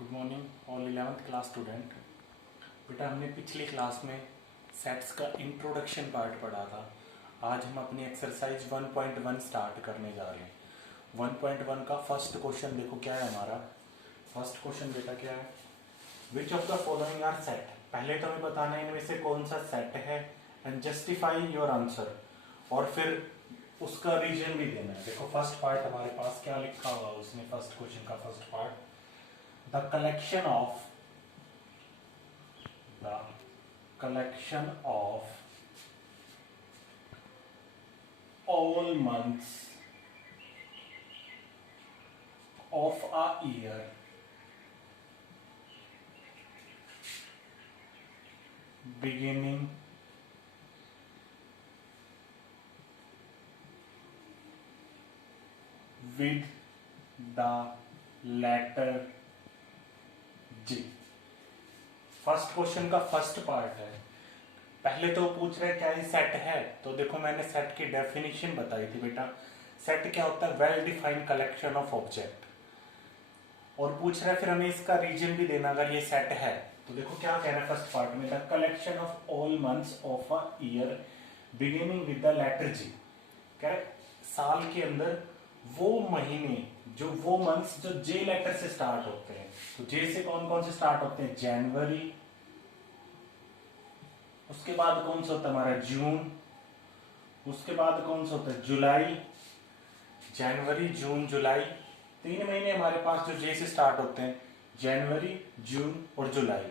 Good morning all 11th class student. बेटा हमने पिछली क्लास में सेट्स का इंट्रोडक्शन पार्ट पढ़ा था। आज हम अपनी एक्सरसाइज 1.1 स्टार्ट करने जा रहे हैं। 1.1 का फर्स्ट क्वेश्चन देखो क्या है हमारा। फर्स्ट क्वेश्चन बेटा क्या है, which of the following are set. पहले तो हमें बताना है इनमें से कौन सा सेट है एंड जस्टिफाई योर आंसर, और फिर उसका रीजन भी देना है। देखो फर्स्ट पार्ट हमारे पास क्या लिखा हुआ उसने, फर्स्ट क्वेश्चन का first part, the collection of all months of a year beginning with the letter G. First question का फर्स्ट पार्ट है। पहले तो पूछ रहे क्या ये सेट है, तो देखो मैंने सेट की डेफिनेशन बताई थी बेटा। सेट क्या होता है, well defined collection of object. और पूछ रहा है फिर हमें इसका रीजन भी देना अगर ये सेट है। तो देखो क्या कह रहा है फर्स्ट पार्ट में, the collection of all months of a year beginning with the letter G. कह रहे साल के अंदर वो महीने वो मंथ्स जो जे लेटर से स्टार्ट होते हैं। तो जे से कौन कौन से स्टार्ट होते हैं, जनवरी, उसके बाद कौन सा होता है हमारा जून, उसके बाद कौन सा होता है जुलाई। जनवरी जून जुलाई, 3 महीने हमारे पास जो जे से स्टार्ट होते हैं, जनवरी जून और जुलाई।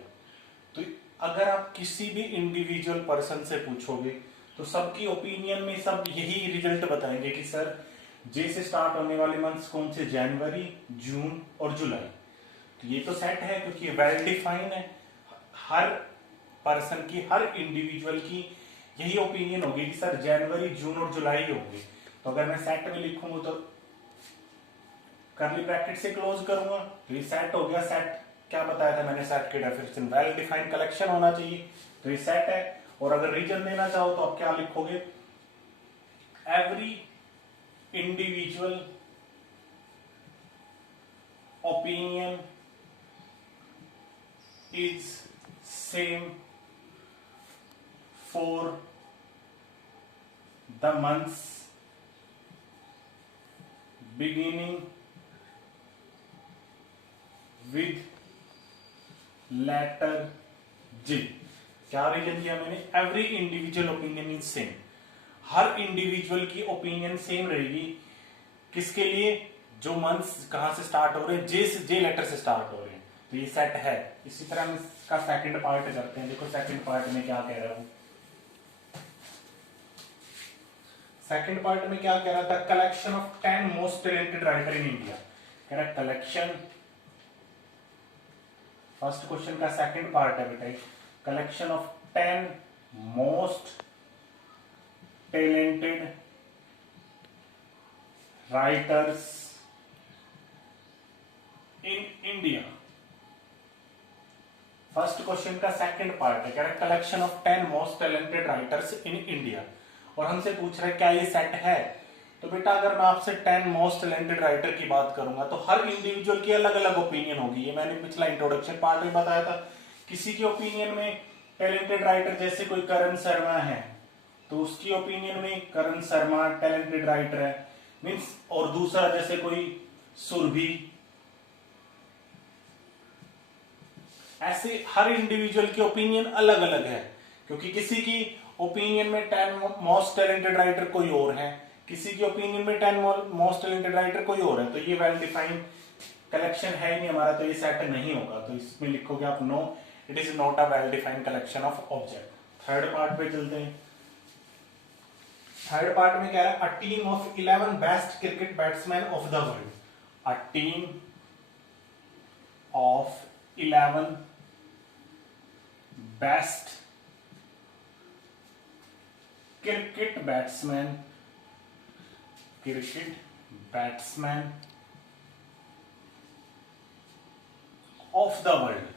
तो अगर आप किसी भी इंडिविजुअल पर्सन से पूछोगे तो सबकी ओपिनियन में सब यही रिजल्ट बताएंगे कि सर जे से स्टार्ट होने वाले मंथ्स कौन से, जनवरी जून और जुलाई। तो ये तो सेट है क्योंकि वेल डिफाइन है। हर पर्सन की, हर इंडिविजुअल की यही ओपिनियन होगी कि सर जनवरी जून और जुलाई होंगे। तो अगर मैं सेट में लिखूंगा तो करली ब्रैकेट से क्लोज करूंगा तो ये सेट हो गया। सेट क्या बताया था मैंने, सेट की डेफिनेशन वेल डिफाइंड कलेक्शन होना चाहिए, तो ये सेट है। और अगर रीजन देना चाहो तो आप क्या लिखोगे, every individual opinion is same for the months beginning with letter J। क्या रीजन दिया मैंने, every individual opinion is same. Her individual की ओपिनियन सेम रहेगी किसके लिए, जो मंथ्स कहां से स्टार्ट हो रहे हैं, जे लेटर से स्टार्ट हो रहे हैं। तो ये सेट है। इसी तरह हम इसका सेकंड पार्ट करते हैं। देखो सेकंड पार्ट में क्या कह रहा हूं, सेकंड पार्ट में क्या कह रहा था, collection of 10 most talented writer in India. कह रहा कलेक्शन, फर्स्ट क्वेश्चन का सेकंड पार्ट है बेटा, collection of 10 most talented writers in India। First question का सेकंड पार्ट है, कह रहा है collection of 10 most talented writers in India. और हमसे पूछ रहा है क्या ये सेट है। तो बेटा अगर मैं आपसे 10 मोस्ट टैलेंटेड राइटर की बात करूंगा तो हर इंडिविजुअल की अलग अलग ओपिनियन होगी। ये मैंने पिछला इंट्रोडक्शन पार्ट में बताया था। किसी की ओपिनियन में टैलेंटेड राइटर जैसे कोई करण शर्मा है तो उसकी ओपिनियन में करण शर्मा टैलेंटेड राइटर है मीन्स, और दूसरा जैसे कोई सुरभि। ऐसे हर इंडिविजुअल की ओपिनियन अलग अलग है क्योंकि किसी की ओपिनियन में 10 मोस्ट टैलेंटेड राइटर कोई और है, किसी की ओपिनियन में 10 मोस्ट टैलेंटेड राइटर कोई और है। तो ये वेल डिफाइंड कलेक्शन है ही नहीं हमारा, तो ये सेट नहीं होगा। तो इसमें लिखोगे आप no, it is not a well defined collection of object. Third part पे चलते हैं। थर्ड पार्ट में कह रहा है a team of 11 best cricket batsman of the world. A team of 11 best cricket batsman of the world.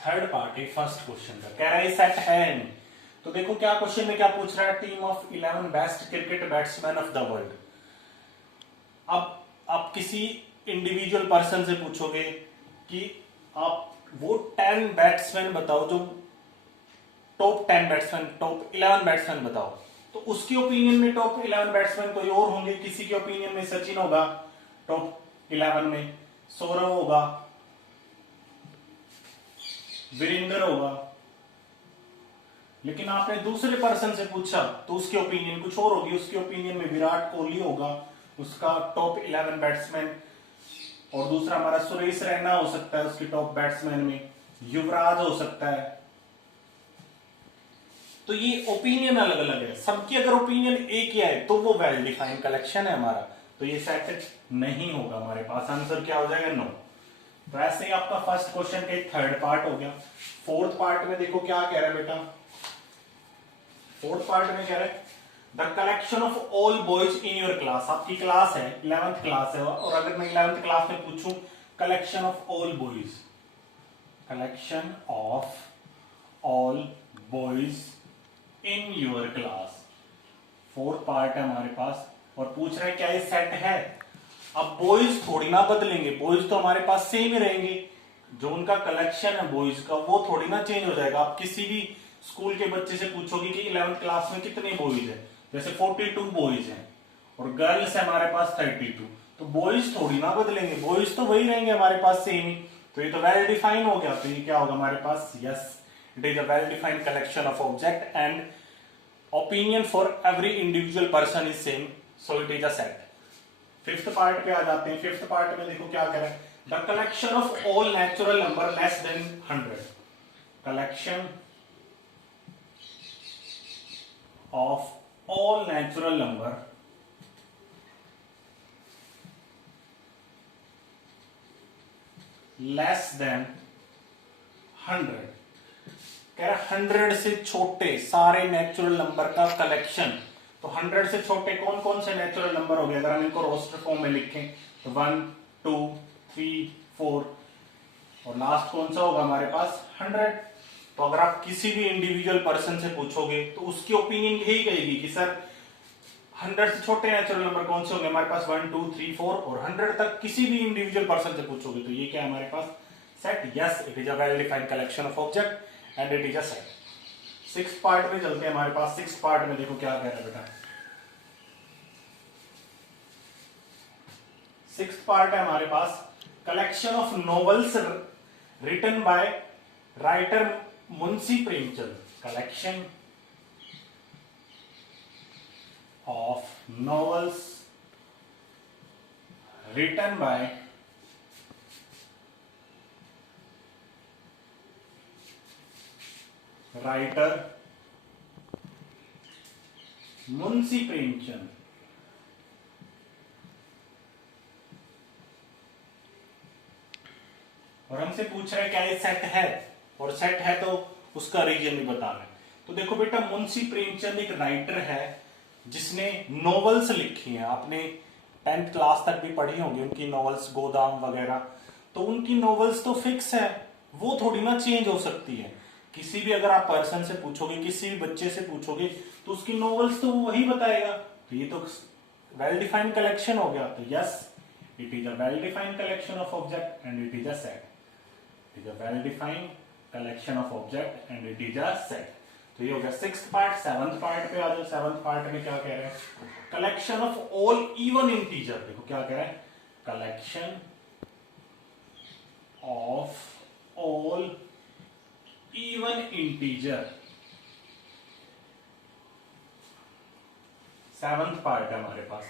Third part है first question का, कह रहा है सेट है नहीं। तो देखो क्या क्वेश्चन में क्या पूछ रहा है, team of 11 best cricket batsman of the world. अब किसी इंडिविजुअल पर्सन से पूछोगे कि आप वो 10 बैट्समैन बताओ जो टॉप 10 बैट्समैन, टॉप 11 बैट्समैन बताओ, तो उसकी ओपिनियन में टॉप 11 बैट्समैन कोई और होंगे। किसी के ओपिनियन में सचिन होगा टॉप 11 में, सौरव होगा, वीरेंद्र होगा। लेकिन आपने दूसरे पर्सन से पूछा तो उसकी ओपिनियन कुछ और होगी। उसकी ओपिनियन में विराट कोहली होगा उसका टॉप 11 बैट्समैन, और दूसरा हमारा सुरेश रैना हो सकता है उसकी टॉप बैट्समैन में, युवराज हो सकता है। तो ये ओपिनियन अलग अलग है, सबकी अगर ओपिनियन एक ही है तो वो वेल डिफाइंड कलेक्शन है हमारा, तो ये सेट नहीं होगा हमारे पास। आंसर क्या हो जाएगा? नो। तो ऐसे ही आपका फर्स्ट क्वेश्चन का थर्ड पार्ट हो गया। फोर्थ पार्ट में देखो क्या कह रहा है बेटा। फोर्थ पार्ट में कह रहा है the collection of all boys in your class. आपकी क्लास है 11th क्लास है, और अगर मैं 11th क्लास में पूछूं collection of all boys, collection of all boys in your class, fourth part है हमारे पास, और पूछ रहा है क्या ये सेट है। अब बॉयज थोड़ी ना बदलेंगे, बॉयज तो हमारे पास सेम ही रहेंगे। जो उनका कलेक्शन है बॉयज का वो थोड़ी ना चेंज हो जाएगा। आप किसी भी स्कूल के बच्चे से पूछोगे कि 11th क्लास में कितने बॉयज है, जैसे 42 बॉयज हैं और गर्ल्स है हमारे पास 32, तो बॉयज थोड़ी ना बदलेंगे, बॉयज तो वही रहेंगे हमारे पास सेम ही। तो ये तो वेल डिफाइन हो गया। तो ये क्या होगा हमारे पास? Yes, it is a well defined collection of object and opinion for every individual person is same, so it is a set. Fifth part पे आ जाते हैं। फिफ्थ पार्ट में देखो क्या कह रहा है, the collection of all natural number less than 100, collection of all natural number less than 100, कह रहा 100 से छोटे सारे नेचुरल नंबर का कलेक्शन। तो 100 से छोटे कौन कौन से नेचुरल नंबर हो गए, अगर हम इनको रोस्टर फॉर्म में लिखें तो 1 2 3 4 और लास्ट कौन सा होगा हमारे पास? 100। तो अगर आप किसी भी इंडिविजुअल पर्सन से पूछोगे तो उसकी ओपिनियन यही कहेगी कि सर 100 से छोटे नेचुरल नंबर कौन से होंगे हमारे पास? 1 2 3 4 और 100 तक किसी भी इंडिविजुअल पर्सन से पूछोगे तो ये क्या है हमारे पास? Set. Yes, it is a well defined collection of object and it is a set. Sixth part में चलते हैं हमारे पास। सिक्स्थ पार्ट में देखो क्या कह रहा है बेटा। सिक्स्थ पार्ट है हमारे पास collection of novels written by writer Munshi Premchand, collection of novels written by writer Munshi Premchand. और हमसे पूछ रहे क्या ये सेट है, और सेट है तो उसका रीजन भी बताना है। तो देखो बेटा, मुंशी प्रेमचंद एक राइटर है जिसने नॉवेल्स लिखी हैं। आपने 10th क्लास तक भी पढ़ी होंगी उनकी नॉवेल्स, गोदाम वगैरह। तो उनकी नॉवेल्स तो फिक्स है, वो थोड़ी ना चेंज हो सकती है। किसी भी अगर आप पर्सन से पूछोगे, किसी भी बच्चे से पूछोगे तो उसकी नॉवेल्स तो वही बताएगा। तो ये तो वेल डिफाइंड कलेक्शन हो गया। तो yes, it is a well defined collection of object and it is a set. It is a well defined collection of object and it is a set. तो ये हो गया सिक्स्थ पार्ट। सेवंथ पार्ट पे आ जाओ। Seventh part में क्या कह रहे हैं? Collection of all even integer. देखो क्या कह रहा है, collection of all even integer. Seventh part है हमारे पास।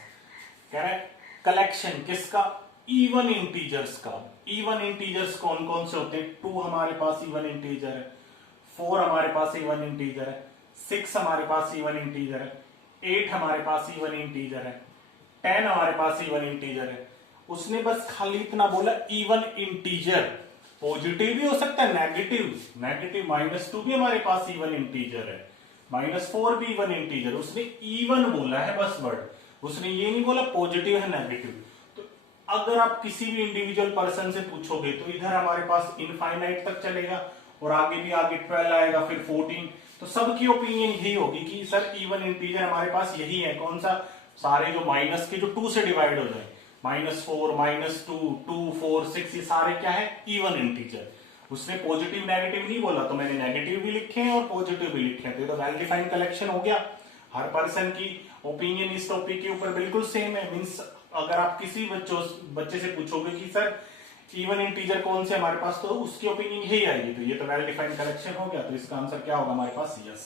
कह रहा है कलेक्शन किसका? इवन इंटीजर्स का। इवन इंटीजर्स कौन कौन से होते हैं? 2 हमारे पास इवन इंटीजर है, 4 हमारे पास इवन इंटीजर है, 6 हमारे पास इवन इंटीजर है, 8 हमारे पास इवन इंटीजर है, 10 हमारे पास इवन इंटीजर है। उसने बस खाली इतना बोला इवन इंटीजर। पॉजिटिव भी हो सकता है, नेगेटिव। नेगेटिव -2 भी हमारे पास इवन इंटीजर है, -4 भी इवन इंटीजर। उसने इवन बोला है बस वर्ड, उसने ये नहीं बोला पॉजिटिव है नेगेटिव। तो अगर आप किसी भी इंडिविजुअल पर्सन से पूछोगे तो इधर हमारे पास इनफाइनाइट तक चलेगा और आगे भी, आगे 12 आएगा, फिर 14। तो सबकी ओपिनियन यही होगी कि सर इवन इंटीजर हमारे पास यही है। कौन सा? सारे जो माइनस के जो 2 से डिवाइड हो जाए, -4, -2, 2, 4, 6 ये सारे क्या है इवन इंटीजर। उसने पॉजिटिव नेगेटिव नहीं बोला तो मैंने नेगेटिव भी लिखे हैं और पॉजिटिव भी लिखे हैं, तो ये तो वेल डिफाइंड कलेक्शन हो गया। हर पर्सन की ओपिनियन इस टॉपिक के ऊपर बिल्कुल सेम है। मीन्स अगर आप किसी बच्चे से पूछोगे कि सर इवन इंटीजर कौन से हमारे पास, तो उसकी ओपिनियन यही आएगी। तो ये तो वेल डिफाइंड कलेक्शन हो गया, तो इसका आंसर क्या होगा हमारे पास यस।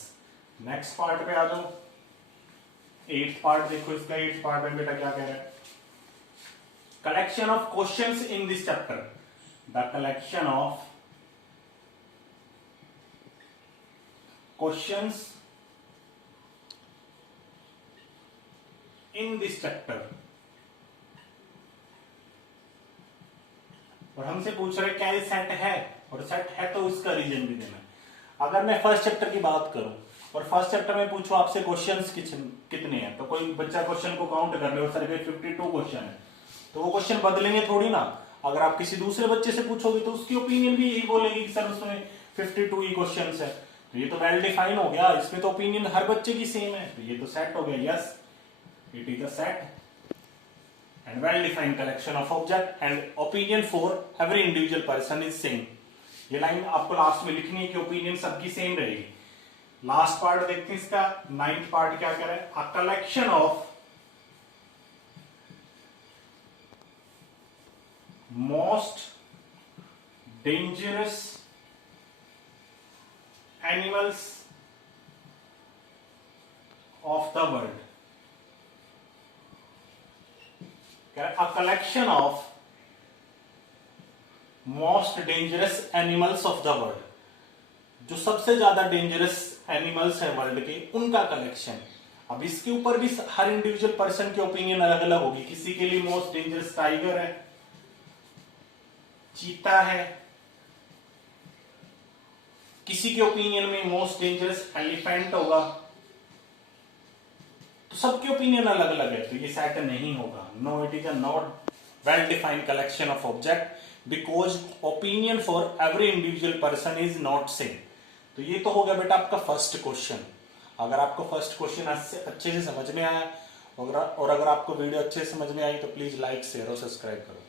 नेक्स्ट पार्ट पे आ जाओ, 8th पार्ट देखो इसका। 8th पार्ट में बेटा क्या कह रहा है, collection of questions in this chapter. The collection of questions in this chapter. और हमसे पूछ रहे क्या ये सेट है, और सेट है तो उसका रीजन भी देना है। अगर मैं फर्स्ट चैप्टर की बात करूं और फर्स्ट चैप्टर में पूछो आपसे क्वेश्चंस कितने हैं, तो कोई बच्चा क्वेश्चन को काउंट कर ले और सर 52 क्वेश्चन है, तो वो क्वेश्चन बदलेंगे थोड़ी ना। अगर आप किसी दूसरे बच्चे से पूछोगे तो उसकी ओपिनियन भी यही बोलेगी कि सर उसमें 52 ही क्वेश्चन है। तो ये तो वेल डिफाइन हो गया, इसमें तो ओपिनियन हर बच्चे की सेम है, तो ये तो सेट हो गया yes, it is a set and well-defined collection of object and opinion for every individual person is same। ये लाइन आपको लास्ट में लिखनी है कि ओपिनियन सबकी सेम रहेगी। लास्ट पार्ट देखते हैं इसका, 9th पार्ट क्या कह रहा है, a collection of most dangerous animals of the world. A collection of most dangerous animals of the world। जो सबसे ज्यादा डेंजरस एनिमल्स हैं वर्ल्ड के, उनका कलेक्शन। अब इसके ऊपर भी हर इंडिविजुअल पर्सन की ओपिनियन अलग अलग होगी। किसी के लिए मोस्ट डेंजरस टाइगर है, चीता है, किसी के ओपिनियन में मोस्ट डेंजरस एलिफेंट होगा, तो सबकी ओपिनियन अलग अलग है, तो ये सेट नहीं होगा। No, it is a not well defined collection of object because opinion for every individual person is not same. तो ये तो हो गया बेटा आपका फर्स्ट क्वेश्चन। अगर आपको फर्स्ट क्वेश्चन अच्छे से समझ में आया और अगर आपको वीडियो अच्छे से समझ में आई तो प्लीज लाइक शेयर और सब्सक्राइब करो।